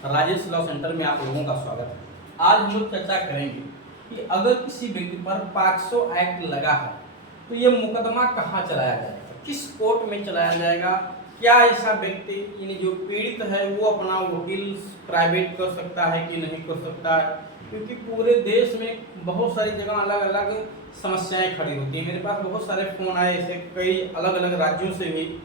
Rajesh law centre में आप लोगों का स्वागत है। आज हम लोग चर्चा करेंगे कि अगर किसी व्यक्ति पर पॉक्सो एक्ट लगा है तो ये मुकदमा कहाँ चलाया जाएगा, किस कोर्ट में चलाया जाएगा, क्या ऐसा व्यक्ति यानी जो पीड़ित है वो अपना वकील प्राइवेट कर सकता है कि नहीं कर सकता है, क्योंकि पूरे देश में बहुत सारी जगह अलग अलग समस्याएं खड़ी होती हैं। मेरे पास बहुत सारे फ़ोन आए ऐसे कई अलग अलग राज्यों से भी,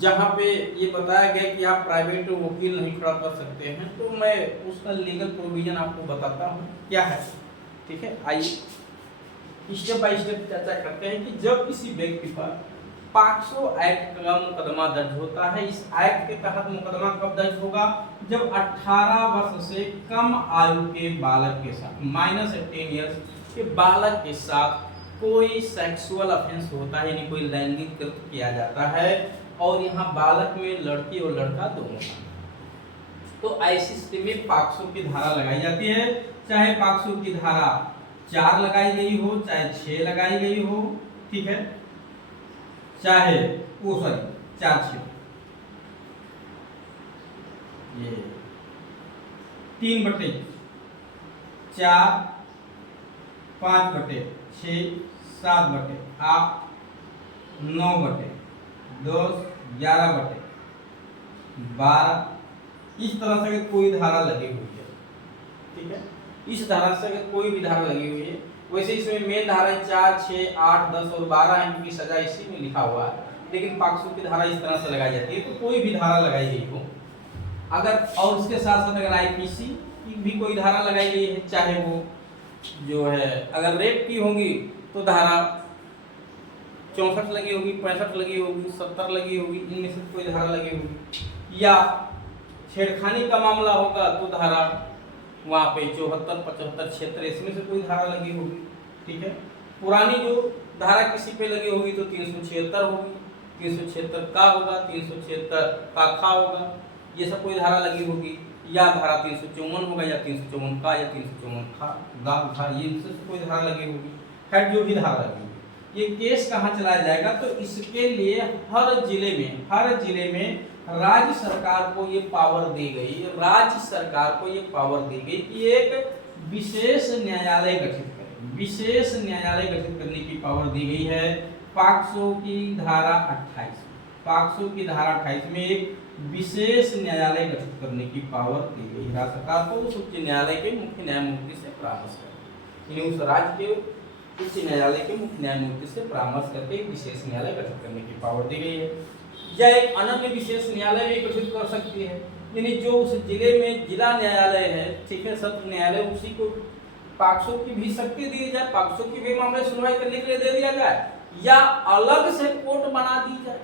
जहाँ पे ये बताया गया कि आप प्राइवेट वकील नहीं खड़ा कर सकते हैं। तो मैं उसका लीगल प्रोविजन आपको बताता हूँ क्या है, ठीक है। आइए स्टेप बाय स्टेप चर्चा करते हैं कि जब किसी व्यक्ति पर पॉक्सो एक्ट का मुकदमा दर्ज होता है, इस एक्ट के तहत मुकदमा कब दर्ज होगा, जब 18 वर्ष से कम आयु के बालक के साथ, -18 ईयर्स के बालक के साथ कोई सेक्सुअल ऑफेंस होता है, यानी कोई लैंगिक कृत्य किया जाता है, और यहाँ बालक में लड़की और लड़का दोनों का। तो ऐसी स्थिति में पॉक्सो की धारा लगाई जाती है, चाहे पॉक्सो की धारा 4 लगाई गई हो, चाहे 6 लगाई गई हो, ठीक है, चाहे वो 4-6 ये 3/4, 5/6, 7/8, 9/10, 11/12, इस तरह से अगर कोई धारा लगी हुई है, ठीक है, इस धारा से अगर कोई भी धारा लगी हुई है, वैसे इसमें मेन धारा 4, 6, 8, 10 और 12 इनकी सजा इसी में लिखा हुआ है, लेकिन पॉक्सो की धारा इस तरह से लगाई जाती है। तो कोई भी धारा लगाई गई हो अगर, और उसके साथ साथ अगर आईपीसी की भी कोई धारा लगाई गई है, चाहे वो जो है अगर रेप की होगी तो धारा 64 लगी होगी, 65 लगी होगी, 70 लगी होगी, इनमें से कोई धारा लगी होगी, या छेड़खानी का मामला होगा तो धारा वहाँ पे 74, 75, 76 इसमें से कोई धारा लगी होगी, ठीक है। पुरानी जो धारा किसी पे लगी होगी तो 376 होगी, 376 का होगा, 376 का खा होगा, ये सब कोई धारा लगी होगी, या धारा 354 होगा, या 354 का, या 354 खा, ये सब कोई धारा लगी होगी। खैर जो भी धारा लगी होगी, ये केस कहाँ चलाया जाएगा, तो इसके लिए हर जिले में राज्य सरकार को ये पावर दी गई, राज्य सरकार को ये पावर दी गई कि एक विशेष न्यायालय गठित करें, विशेष न्यायालय गठित करने की पावर दी गई है। पॉक्सो की धारा 28, पॉक्सो की धारा 28 में एक विशेष न्यायालय गठित करने की पावर दी गई है। राज्य सरकार को उस उच्च न्यायालय के मुख्य न्यायमूर्ति से परामर्श करें, यानी उस राज्य के उच्च न्यायालय के मुख्य न्यायमूर्ति से परामर्श करके एक विशेष न्यायालय गठित करने की पावर दी गई है। या एक अनन्य विशेष न्यायालय भी गठित कर सकती है, यानी जो उस जिले में जिला न्यायालय है, ठीक है, सत्र न्यायालय, उसी को पॉक्सो की भी शक्ति दी जाए, पॉक्सो की भी मामले सुनवाई करने के लिए दे दिया जाए, या अलग से कोर्ट बना दी जाए,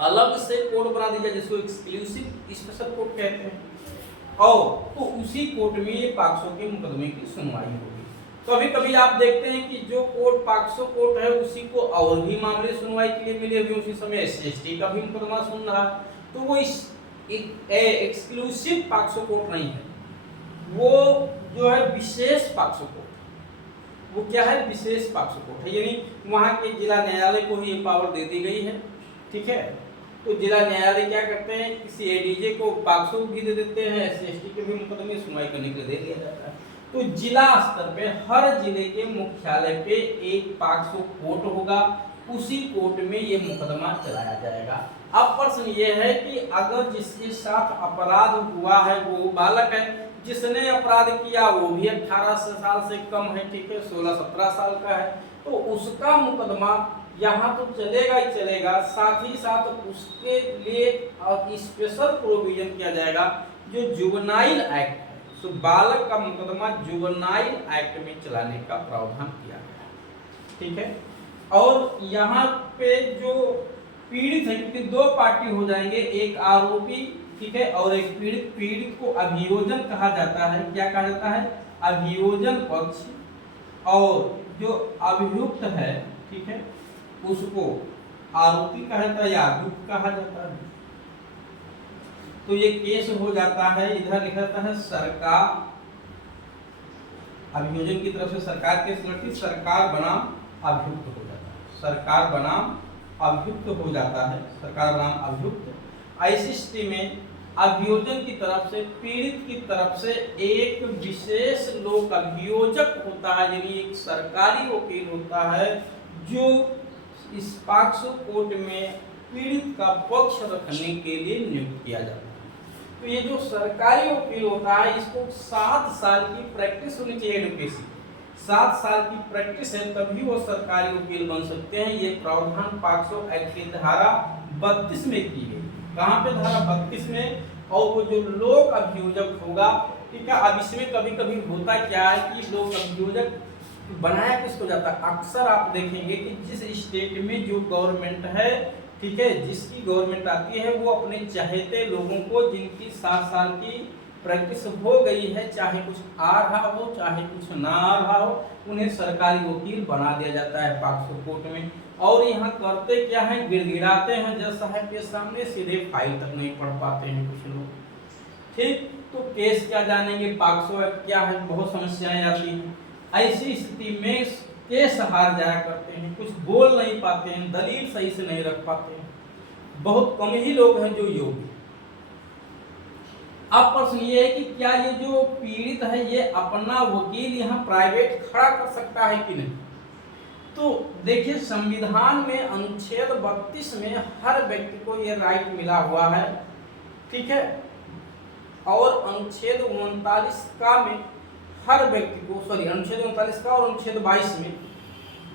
अलग से कोर्ट बना दी जाए, जिसको एक्सक्लूसिव स्पेशल कोर्ट कहते हैं, और तो उसी कोर्ट में ये पॉक्सो के मुकदमे की सुनवाई होगी। कभी कभी आप देखते हैं कि जो कोर्ट पॉक्सो कोर्ट है उसी को और भी मामले सुनवाई के लिए मिले हुए, उसी समय SC/ST का भी मुकदमा सुन रहा, तो वो इस एक्सक्लूसिव पॉक्सो कोर्ट नहीं है, वो जो है विशेष पॉक्सो कोर्ट। वो क्या है, विशेष पॉक्सो कोर्ट है, यानी वहाँ के जिला न्यायालय को ही ये पावर दे दी गई है, ठीक है। तो जिला न्यायालय क्या करते हैं, किसी ADJ को पॉक्सो भी दे देते हैं, SC/ST के भी मुकदमे सुनवाई करने के लिए दे दिया जाता है। तो जिला स्तर पे हर जिले के मुख्यालय पे एक पॉक्सो कोर्ट होगा, उसी कोर्ट में ये मुकदमा चलाया जाएगा। अब प्रश्न ये है कि अगर जिसके साथ अपराध हुआ है वो बालक है, जिसने अपराध किया वो भी 18 साल से कम है, ठीक है, 16-17 साल का है, तो उसका मुकदमा यहाँ तो चलेगा ही चलेगा, साथ ही साथ उसके लिए स्पेशल प्रोविजन किया जाएगा जो जुवेनाइल एक्ट है, तो बालक का मुकदमा जुवेनाइल एक्ट में चलाने का प्रावधान किया गया है, ठीक है। और यहाँ पे जो पीड़ित है, क्योंकि 2 पार्टी हो जाएंगे, एक आरोपी, ठीक है, और एक पीड़ित। पीड़ित को अभियोजन कहा जाता है, क्या कहा जाता है, अभियोजन पक्ष, और जो अभियुक्त है, ठीक है, उसको आरोपी कहा जाता है या अभियुक्त कहा जाता है। तो ये केस हो जाता है, इधर लिखा जाता है सरकार, अभियोजन की तरफ से सरकार केस लड़ती, सरकार बनाम अभियुक्त हो जाता है, सरकार बनाम अभियुक्त हो जाता है, सरकार बनाम अभियुक्त। ऐसी स्थिति में अभियोजन की तरफ से पीड़ित की तरफ से एक विशेष लोक अभियोजक होता है, यानी एक सरकारी वकील होता है जो इस पॉक्सो कोर्ट में पीड़ित का पक्ष रखने के लिए नियुक्त किया जाता है। तो ये जो सरकारी वकील होता है इसको 7 साल की प्रैक्टिस होनी चाहिए एडवोकेसी। 7 साल की प्रैक्टिस है तभी वो सरकारी वकील बन सकते हैं। ये प्रावधान पॉक्सो एक्ट की धारा 32 में की गई। कहाँ पे? धारा 32 में। और वो जो लोक अभियोजक होगा, ठीक है। अब इसमें कभी कभी होता क्या है कि लोक अभियोजक बनाया किसको जाता है? अक्सर आप देखेंगे कि जिस स्टेट में जो गवर्नमेंट है, ठीक है, जिसकी गवर्नमेंट आती है वो अपने चाहते लोगों को जिनकी 7 साल की प्रैक्टिस हो गई है, चाहे कुछ आ रहा हो चाहे कुछ ना आ रहा हो, उन्हें सरकारी वकील बना दिया जाता है पॉक्सो कोर्ट में। और यहाँ करते क्या है? गिड़गिड़ाते हैं जज साहब के सामने, सीधे फाइल तक नहीं पढ़ पाते हैं कुछ लोग, ठीक। तो केस क्या जानेंगे, पॉक्सो एक्ट क्या है, बहुत समस्याएं आती हैं। ऐसी स्थिति में केस हार जाया करते हैं, कुछ बोल नहीं पाते हैं, दलील सही से नहीं रख पाते हैं, बहुत कम ही लोग हैं जो योग्य। अब प्रश्न ये है कि क्या ये जो पीड़ित है ये अपना वकील यहाँ प्राइवेट खड़ा कर सकता है कि नहीं? तो देखिए, संविधान में अनुच्छेद 32 में हर व्यक्ति को ये राइट मिला हुआ है, ठीक है। और अनुच्छेद 39 का में हर व्यक्ति को, सॉरी, अनुच्छेद 39 का और अनुच्छेद 22 में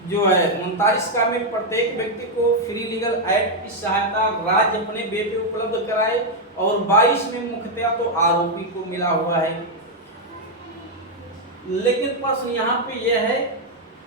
जो है 39 का में प्रत्येक व्यक्ति को फ्री लीगल एड की सहायता राज्य अपने वे पे उपलब्ध कराए, और 22 में मुख्यतः तो आरोपी को मिला हुआ है। लेकिन प्रश्न यहाँ पे यह है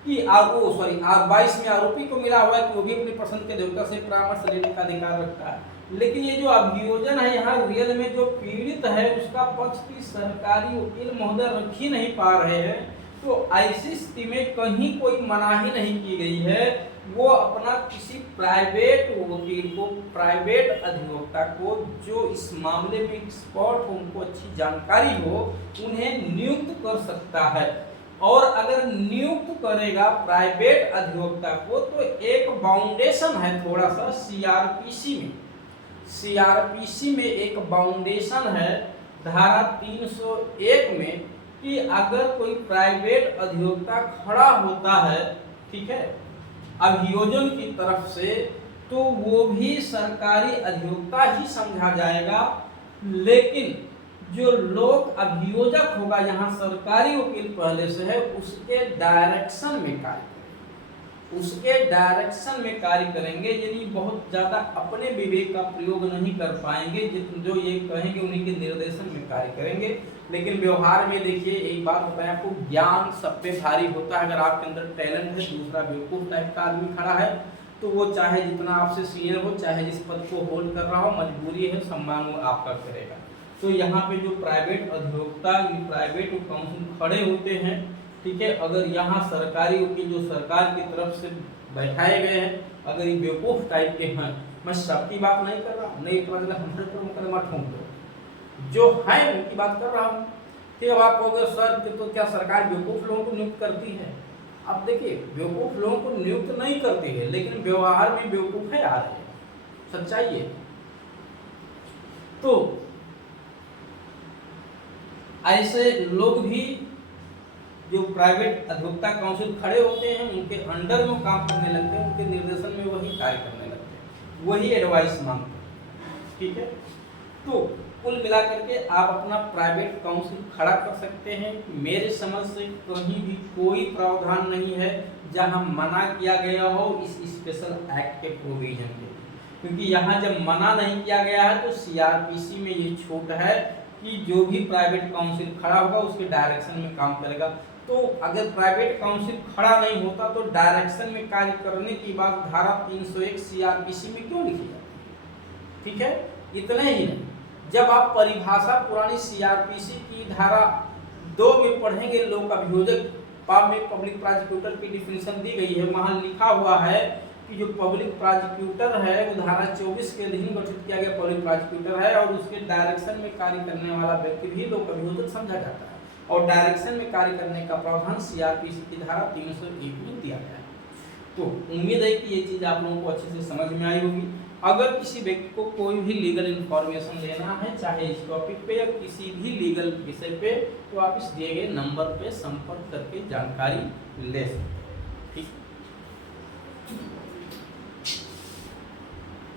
कि 22 में आरोपी को मिला हुआ है कि वो भी अपनी पसंद के देवता से परामर्श लेने का अधिकार रखता है। लेकिन ये जो अभियोजन है यहाँ रियल में जो पीड़ित है उसका पक्ष की सरकारी वकील महोदय रख ही नहीं पा रहे हैं। तो ऐसी स्थिति में कहीं कोई मनाही नहीं की गई है, वो अपना किसी प्राइवेट वकील को, प्राइवेट अधिवक्ता को जो इस मामले में एक्सपर्ट हो, उनको अच्छी जानकारी हो, उन्हें नियुक्त कर सकता है। और अगर नियुक्त करेगा प्राइवेट अधिवक्ता को तो एक बाउंडेशन है थोड़ा सा सीआरपीसी में एक बाउंडेशन है धारा 301 में कि अगर कोई प्राइवेट अधिवक्ता खड़ा होता है, ठीक है, अभियोजन की तरफ से, तो वो भी सरकारी अधिवक्ता ही समझा जाएगा। लेकिन जो लोक अभियोजक होगा, यहाँ सरकारी वकील पहले से है, उसके डायरेक्शन में कार्य करेंगे, यानी बहुत ज्यादा अपने विवेक का प्रयोग नहीं कर पाएंगे, जो ये कहेंगे उन्हीं के निर्देशन में कार्य करेंगे। लेकिन व्यवहार में देखिए, एक बात बताएं आपको, ज्ञान सब पे भारी होता है। अगर आपके अंदर टैलेंट है, दूसरा बेवकूफ टाइप का आदमी खड़ा है, तो वो चाहे जितना आपसे सीनियर हो, चाहे जिस पद को होल्ड कर रहा हो, मजबूरी है, सम्मान वो आपका करेगा। तो यहाँ पे जो प्राइवेट अधिवक्ता, प्राइवेट काउंसिल खड़े होते हैं, ठीक है, अगर यहाँ सरकारी वकील जो सरकार की तरफ से बैठाए गए हैं, अगर ये बेवकूफ टाइप के हैं, मैं सबकी बात नहीं कर रहा हूँ, नहीं पता चला हमारे पर मुकदमा ठोंक दो, जो है उनकी बात कर रहा हूँ। ठीक है, अब आप कहोगे सर तो क्या सरकार बेवकूफ लोगों को नियुक्त करती है? अब देखिए, बेवकूफ लोगों को नियुक्त नहीं करती है, लेकिन व्यवहार में बेवकूफ है आ रहे हैं, सच्चाई है। तो ऐसे लोग भी जो प्राइवेट अधिवक्ता काउंसिल खड़े होते हैं, उनके अंडर में काम करने लगते हैं, उनके निर्देशन में वही कार्य करने लगते हैं, वही एडवाइस मांगते हैं। ठीक है, तो कुल मिलाकर के आप अपना प्राइवेट काउंसिल खड़ा कर सकते हैं। मेरे समझ से कहीं भी कोई प्रावधान नहीं है जहां मना किया गया हो इस स्पेशल एक्ट के प्रोविजन के, क्योंकि यहाँ जब मना नहीं किया गया है तो सीआरपीसी में ये छूट है कि जो भी प्राइवेट काउंसिल खड़ा होगा उसके डायरेक्शन में काम करेगा। तो अगर प्राइवेट काउंसिल खड़ा नहीं होता तो डायरेक्शन में कार्य करने की बात धारा 301 सीआरपीसी में क्यों लिखी जाती? ठीक है, इतने ही नहीं, जब आप परिभाषा पुरानी सीआरपीसी की धारा 2 में पढ़ेंगे, लोक अभियोजक में पब्लिक प्रोसिक्यूटर की डिफिनेशन दी गई है, वहां लिखा हुआ है कि जो पब्लिक प्रोसिक्यूटर है वो धारा 24 के अधीन गठित किया गया पब्लिक प्रोसिक्यूटर है, और उसके डायरेक्शन में कार्य करने वाला व्यक्ति भी लोक अभियोजक समझा जाता है, और डायरेक्शन में कार्य करने का प्रावधान सीआरपीसी की धारा 301 में दिया गया है। तो उम्मीद है कि ये चीज़ आप लोगों को अच्छे से समझ में आई होगी। अगर किसी व्यक्ति को कोई भी लीगल इंफॉर्मेशन लेना है, चाहे इस टॉपिक पे या किसी भी लीगल विषय पे, तो आप इस दिए गए नंबर पे संपर्क करके जानकारी ले सकते हैं।